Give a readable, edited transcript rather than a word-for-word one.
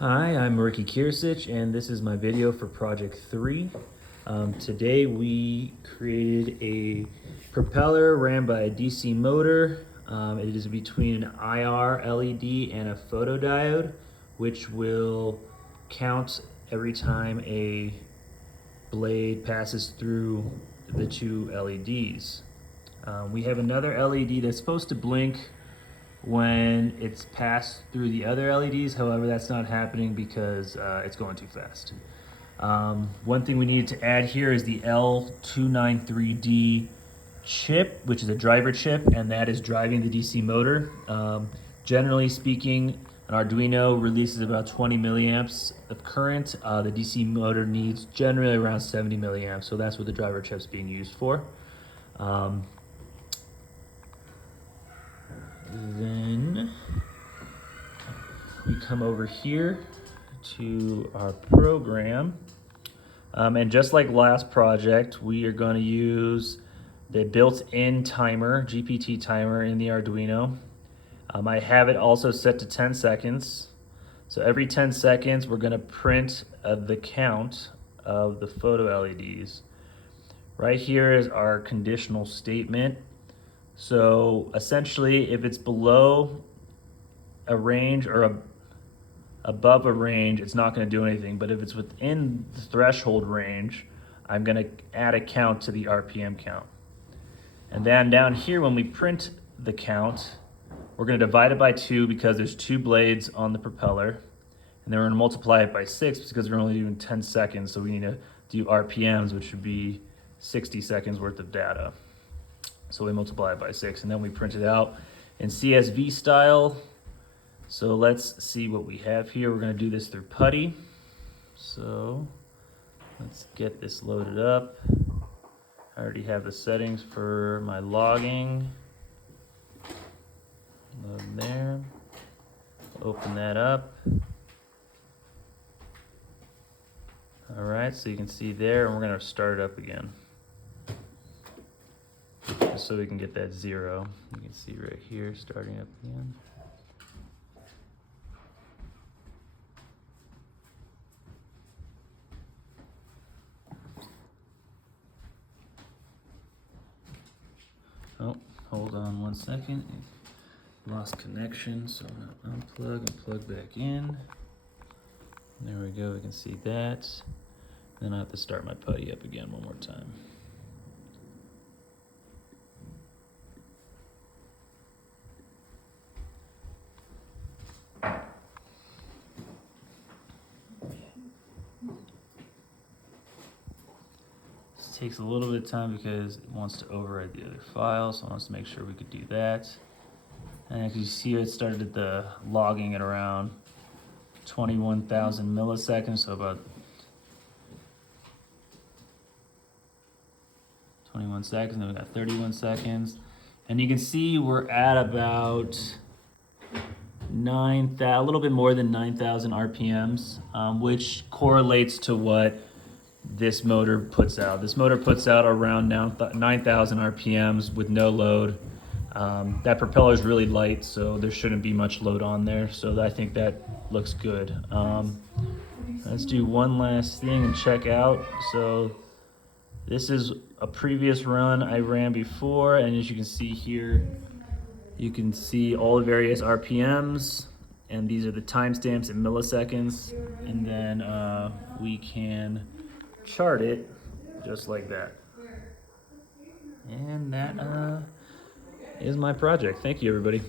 Hi, I'm Ricky Kirsich, and this is my video for Project 3. Today we created a propeller ran by a DC motor. It is between an IR LED and a photodiode, which will count every time a blade passes through the two LEDs. We have another LED that's supposed to blink when it's passed through the other LEDs. However, that's not happening because it's going too fast. One thing we needed to add here is the L293D chip, which is a driver chip, and that is driving the DC motor. Generally speaking, an Arduino releases about 20 milliamps of current. The DC motor needs generally around 70 milliamps, so that's what the driver chip's being used for. Then we come over here to our program. And just like last project, we are going to use the built-in timer, GPT timer in the Arduino. I have it also set to 10 seconds. So every 10 seconds, we're going to print the count of the photo LEDs. Right here is our conditional statement. So essentially, if it's below a range or above a range, it's not going to do anything. But if it's within the threshold range, I'm going to add a count to the RPM count. And then down here, when we print the count, we're going to divide it by 2 because there's 2 blades on the propeller. And then we're going to multiply it by 6 because we're only doing 10 seconds. So we need to do RPMs, which would be 60 seconds worth of data. So we multiply it by 6, and then we print it out in CSV style. So let's see what we have here. We're going to do this through PuTTY. So let's get this loaded up. I already have the settings for my logging. Load there. Open that up. All right, so you can see there, and we're going to start it up again, just so we can get that 0. You can see right here, starting up again. Oh, hold on one second. Lost connection, so I'm gonna unplug and plug back in. There we go, we can see that. Then I have to start my PuTTY up again one more time. This takes a little bit of time because it wants to override the other file, so it wants to make sure we could do that. And as you see, it started at the logging at around 21,000 milliseconds, so about 21 seconds, then we got 31 seconds. And you can see we're at about a little bit more than 9,000 RPMs, which correlates to what this motor puts out. This motor puts out around 9,000 RPMs with no load. That propeller is really light, so there shouldn't be much load on there. So I think that looks good. Let's do one last thing and check out. So this is a previous run I ran before, and as you can see here, you can see all the various RPMs, and these are the timestamps in milliseconds, and then we can chart it just like that. And that is my project. Thank you, everybody.